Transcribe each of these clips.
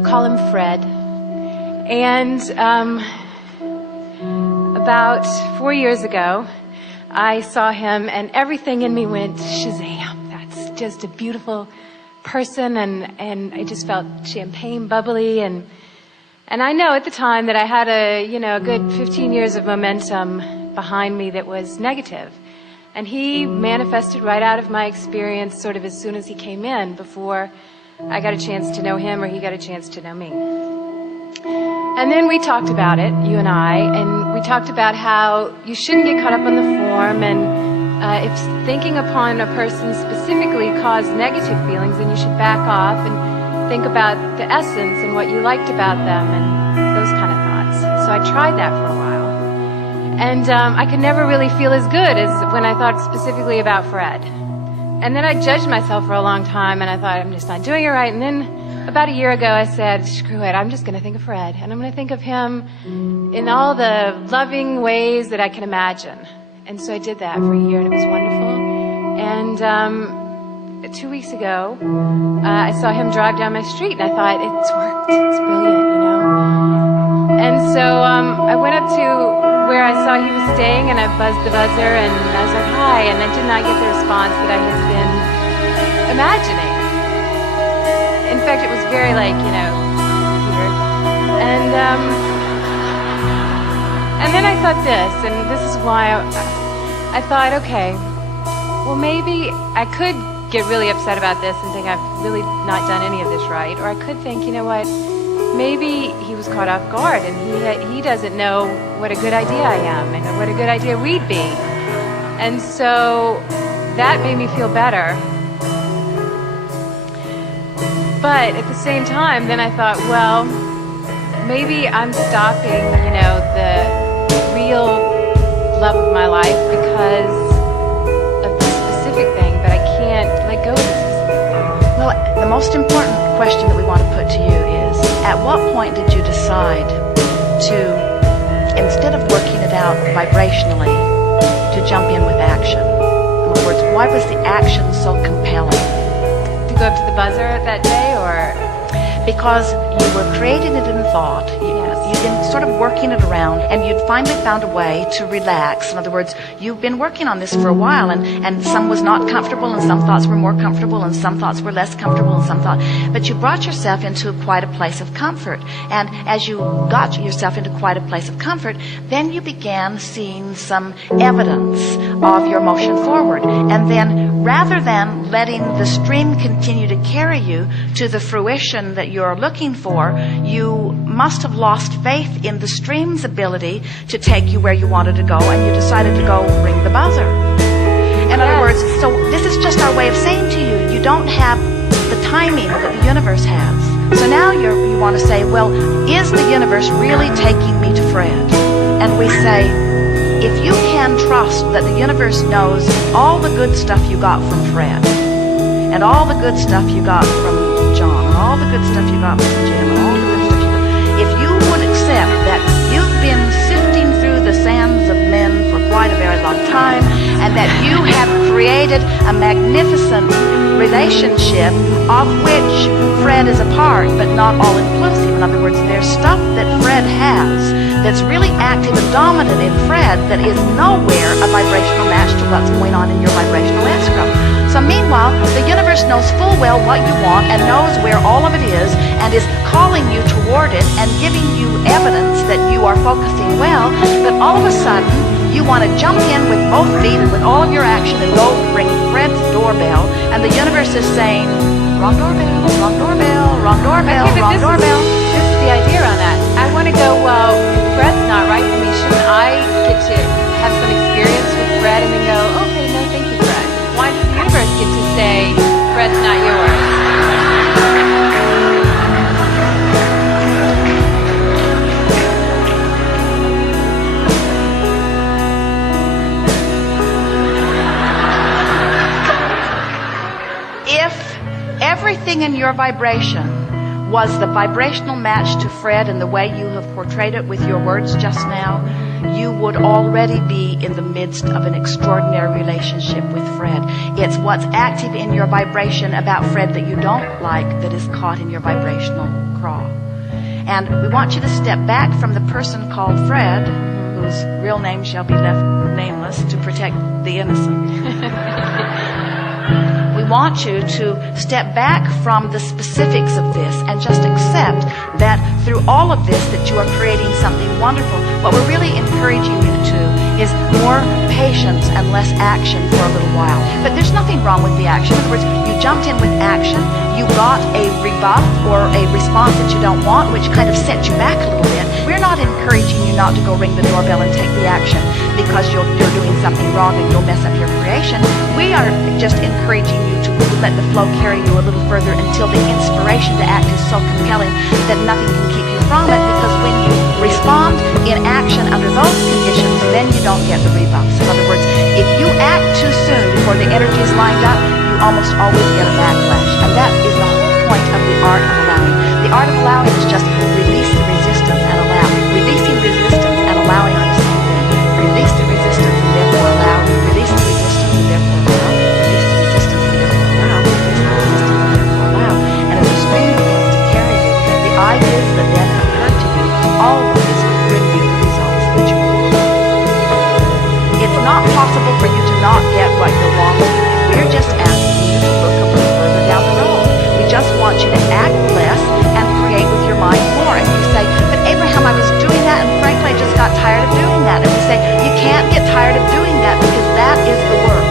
we'll call him Fred. And about 4 years ago, I saw him and everything in me went, Shazam, that's just a beautiful person, and I just felt champagne bubbly, and I know at the time that I had a good 15 years of momentum behind me that was negative. And he manifested right out of my experience sort of as soon as he came in, before I got a chance to know him or he got a chance to know me. And then we talked about it, you and we talked about how you shouldn't get caught up on the form, and if thinking upon a person specifically caused negative feelings, then you should back off and think about the essence and what you liked about them and those kind of thoughts. So I tried that for a while. And I could never really feel as good as when I thought specifically about Fred. And then I judged myself for a long time, and I thought, I'm just not doing it right. And then about a year ago, I said, screw it, I'm just going to think of Fred. And I'm going to think of him in all the loving ways that I can imagine. And so I did that for a year, and it was wonderful. And 2 weeks ago, I saw him drive down my street, and I thought, it's worked. It's brilliant, And so I went up to where I saw he was staying, and I buzzed the buzzer, and I was like, hi, and I did not get the response that I had been imagining. In fact, it was very weird. And then I thought this, and this is why I thought, okay, well, maybe I could get really upset about this and think I've really not done any of this right, or I could think, you know what, maybe he was caught off guard and he doesn't know what a good idea I am and what a good idea we'd be. And so that made me feel better. But at the same time, then I thought, well, maybe I'm stopping, the real love of my life because of the specific thing, but I can't let go of the specific thing. Well, the most important question that we want to put to you is, at what point did you decide to, instead of working it out vibrationally, to jump in with action? In other words, why was the action so compelling? To go up to the buzzer that day, or? Because you were creating it in thought. You'd been sort of working it around, and you'd finally found a way to relax. In other words, you've been working on this for a while, and some was not comfortable, and some thoughts were more comfortable, and some thoughts were less comfortable, and some thoughts. But you brought yourself into quite a place of comfort. And as you got yourself into quite a place of comfort, then you began seeing some evidence of your motion forward. And then, rather than letting the stream continue to carry you to the fruition that you're looking for, you must have lost faith in the stream's ability to take you where you wanted to go, and you decided to go ring the buzzer. In other words, so this is just our way of saying to you, you don't have the timing that the universe has. So now you want to say, well, is the universe really taking me to Fred? And we say, if you can trust that the universe knows all the good stuff you got from Fred, and all the good stuff you got from John, and all the good stuff you got from Jim, and all the good stuff you got, if you would accept that you've been sifting through the sands of men for quite a very long time, and that you have created a magnificent relationship of which Fred is a part, but not all-inclusive. In other words, there's stuff that Fred has that's really active and dominant in Fred that is nowhere a vibrational match to what's going on in your vibrational escrow. So meanwhile, the universe knows full well what you want and knows where all of it is, and is calling you toward it and giving you evidence that you are focusing well. But all of a sudden, you want to jump in with both feet and with all of your action and go ring Fred's doorbell, and the universe is saying, wrong doorbell, wrong doorbell, wrong doorbell, okay, wrong doorbell. This is the idea on that. I want to go, well, if Fred's not right for me, shouldn't I get to have some experience with Fred and then go, okay, no, thank you, Fred. Why does the universe get to say, Fred's not yours? If everything in your vibration was the vibrational match to Fred in the way you have portrayed it with your words just now, you would already be in the midst of an extraordinary relationship with Fred. It's what's active in your vibration about Fred that you don't like that is caught in your vibrational craw. And we want you to step back from the person called Fred, whose real name shall be left nameless to protect the innocent. We want you to step back from the specifics of this and just accept that through all of this that you are creating something wonderful. What we're really encouraging you to is more patience and less action for a little while. But there's nothing wrong with the action. In other words, you jumped in with action, you got a rebuff or a response that you don't want, which kind of sent you back a little bit. We're not encouraging you not to go ring the doorbell and take the action because you're doing something wrong and you'll mess up your creation. We are just encouraging you to let the flow carry you a little further until the inspiration to act is so compelling that nothing can keep you from it, because when you respond in action under those conditions, then you don't get the rebuffs. In other words, if you act too soon before the energy is lined up, you almost always get a backlash. And that is the whole point of the art of allowing. The art of allowing is just release the resistance and allow. Releasing resistance and allowing are the same thing. Release the resistance and therefore allow. Release the resistance and therefore allow. Release the resistance and therefore allow. Release the resistance and therefore allow. And as the stream begins to carry you, the ideas that then occur to you always bring you the results that you want. It's not possible for you to not get what you're wanting. We're just asking you to look a little further down the road. We just want you to act less and create with your mind more. And you say, but Abraham, I was doing that, and frankly, I just got tired of doing that. And we say, you can't get tired of doing that because that is the work.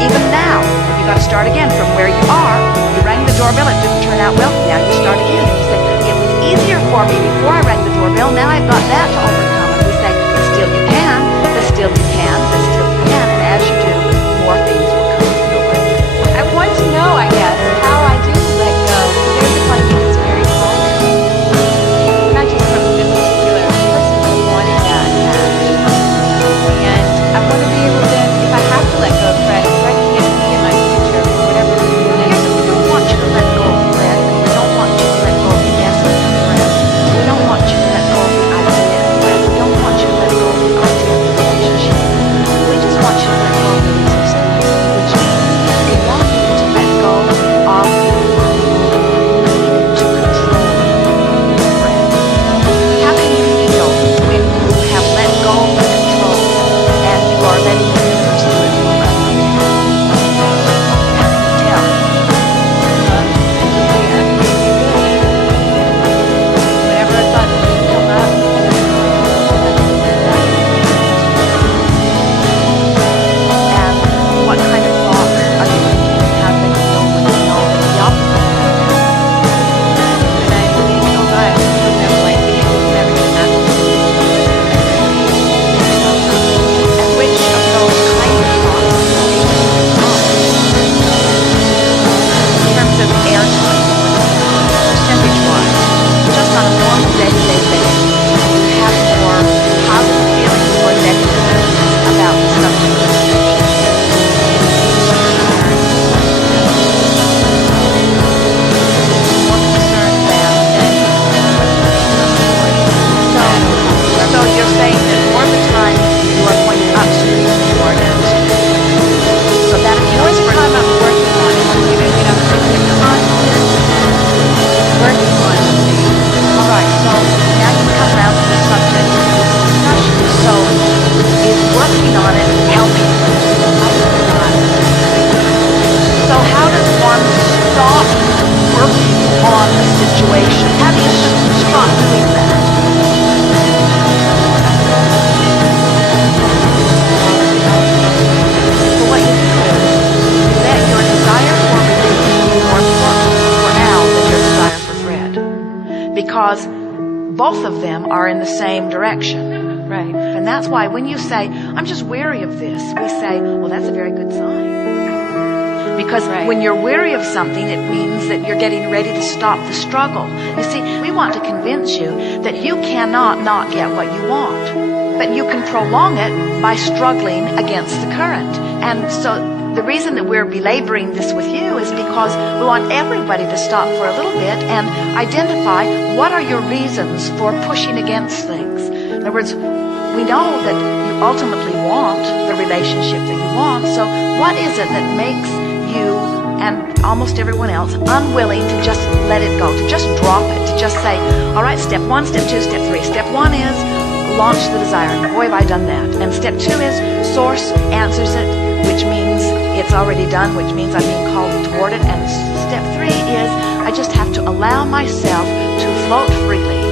Even now, you got to start again from where you are. You rang the doorbell, it didn't turn out well. Now you start again. And you say, it was easier for me before I rang the doorbell. Now I've got that to overcome. And we say, but still you can, but still you can, but still you can. And as you do, more things will come your way. I want to know, I guess, how I do let go. There's a point that's very hard. Not just from this particular person, but wanting that match. And I want to be able to, if I have to let go of Fred, if Fred can't be in my future, whatever reason it is. We don't want you to let go of Fred. We don't want you to let go of the essence of Fred. We don't want you to let go of the idea of Fred. We don't want you to let go of the idea of the relationship. We just want you to let go of the resistance, which means we want you to let go of the need to control Fred. How can you feel when you have let go of the control and you are letting the universe do it for you? How can you tell? Whenever a thought doesn't come up, And what kind of thoughts are you thinking? How do they feel when you know the opposite? and I think, oh God, it was never like me, it was never going to happen. And which of those kind of thoughts do you think in terms of airtime, percentage-wise, just on a normal day-to-day basis, you have more positive feelings or negative feelings about the subject of relationship? More concerned than so you're saying that more of the time you are pointing upstream than you are downstream. So that More accounts the for time I'm working on it, it's a constant working on things. all right, so now you come around to the subject of this discussion. So is working on it helping? So how does one stop working on a situation? How do you stop doing that? So what you do is you let your desire for relief be more important for now than your desire for Fred. Because both of them are in the same direction. Right. And that's why when you say, I'm just weary of this, we say, well, that's a very good sign. Because Right. when you're weary of something, it means that you're getting ready to stop the struggle. You see, we want to convince you that you cannot not get what you want. But you can prolong it by struggling against the current. And so the reason that we're belaboring this with you is because we want everybody to stop for a little bit and identify what are your reasons for pushing against things. In other words, we know that you ultimately want the relationship that you want, so what is it that makes you and almost everyone else unwilling to just let it go, to just drop it, to just say, all right, step 1, step 2, step 3. Step 1 is launch the desire, and boy, have I done that. And step 2 is source answers it, which means it's already done, which means I'm being called toward it. And step 3 is I just have to allow myself to float freely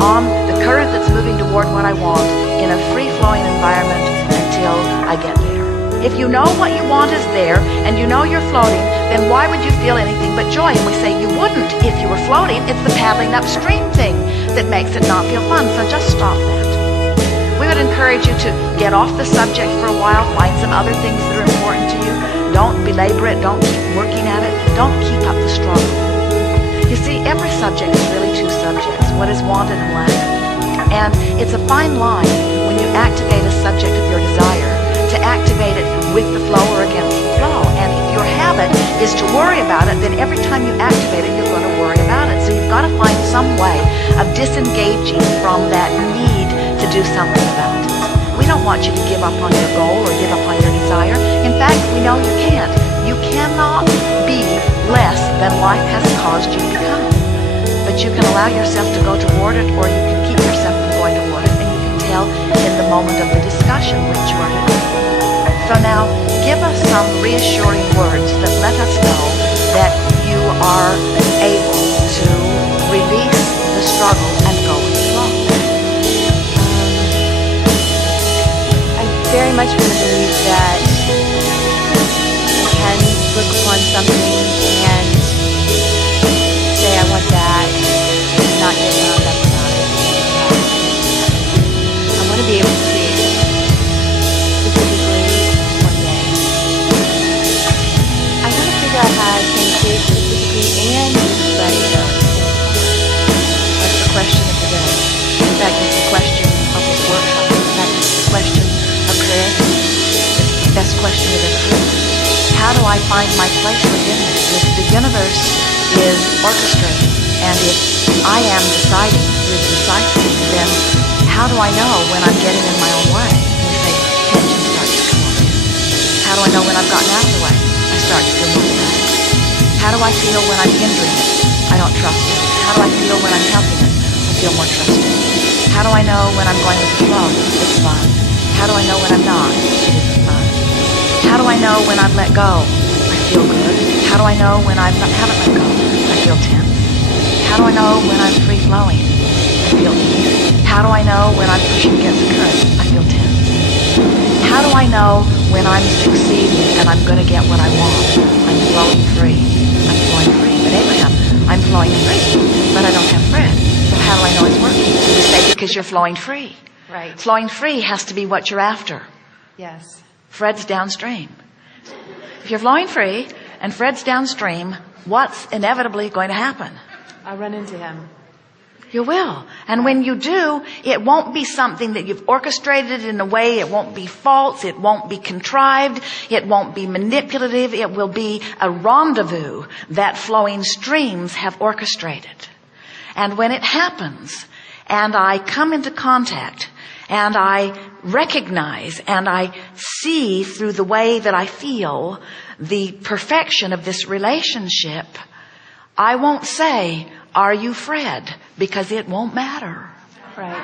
on the current that's moving toward what I want in a free-flowing environment until I get there. If you know what you want is there and you know you're floating, then why would you feel anything but joy? And we say you wouldn't if you were floating. It's the paddling upstream thing that makes it not feel fun. So just stop that. We would encourage you to get off the subject for a while, find some other things that are important to you. Don't belabor it. Don't keep working at it. Don't keep up the struggle. You see, every subject is really two subjects, what is wanted and lacked. And it's a fine line when you activate a subject of your desire to activate it with the flow or against the flow. And if your habit is to worry about it, then every time you activate it, you're going to worry about it. So you've got to find some way of disengaging from that need to do something about it. We don't want you to give up on your goal or give up on your desire. In fact, we know you can't. You cannot be less than life has caused you to become. But you can allow yourself to go toward it, or you can keep yourself from going toward it, and you can tell in the moment of the discussion which you are in. So now, give us some reassuring words that let us know that you are able to release the struggle and go with the flow. I very much want to believe that I can look upon something and say I want that and not get wound up about it. I want to be able to see specifically one day. I want to figure out how I can create specifically and let it go. That's the question of the day. In fact, it's the question of this workshop. In fact, it's the question of creation. It's the best question we've ever heard. How do I find my place within this? The universe is orchestrated, and if I am deciding through the deciphering, then how do I know when I'm getting in my own way? We say tension starts to come over. How do I know when I've gotten out of the way? I start to feel more relaxed. How do I feel when I'm hindering it? I don't trust it. How do I feel when I'm helping it? I feel more trusting. How do I know when I'm going with the flow? It's fun. How do I know when I'm not? It isn't fun. How do I know when I've let go? I feel good. How do I know when I haven't let go? I feel tense. How do I know when I'm free-flowing? I feel ease. How do I know when I'm pushing against the current? I feel tense. How do I know when I'm succeeding and I'm going to get what I want? I'm flowing free. I'm flowing free. But Abraham, I'm flowing free, but I don't have Fred. So how do I know it's working? You say because you're flowing free. Right. Flowing free has to be what you're after. Yes. Fred's downstream. If you're flowing free and Fred's downstream, what's inevitably going to happen? I'll run into him. You will. And when you do, it won't be something that you've orchestrated in a way. It won't be false. It won't be contrived. It won't be manipulative. It will be a rendezvous that flowing streams have orchestrated. And when it happens, and I come into contact, and I recognize and I see through the way that I feel the perfection of this relationship, I won't say, "Are you Fred?" because it won't matter. Right.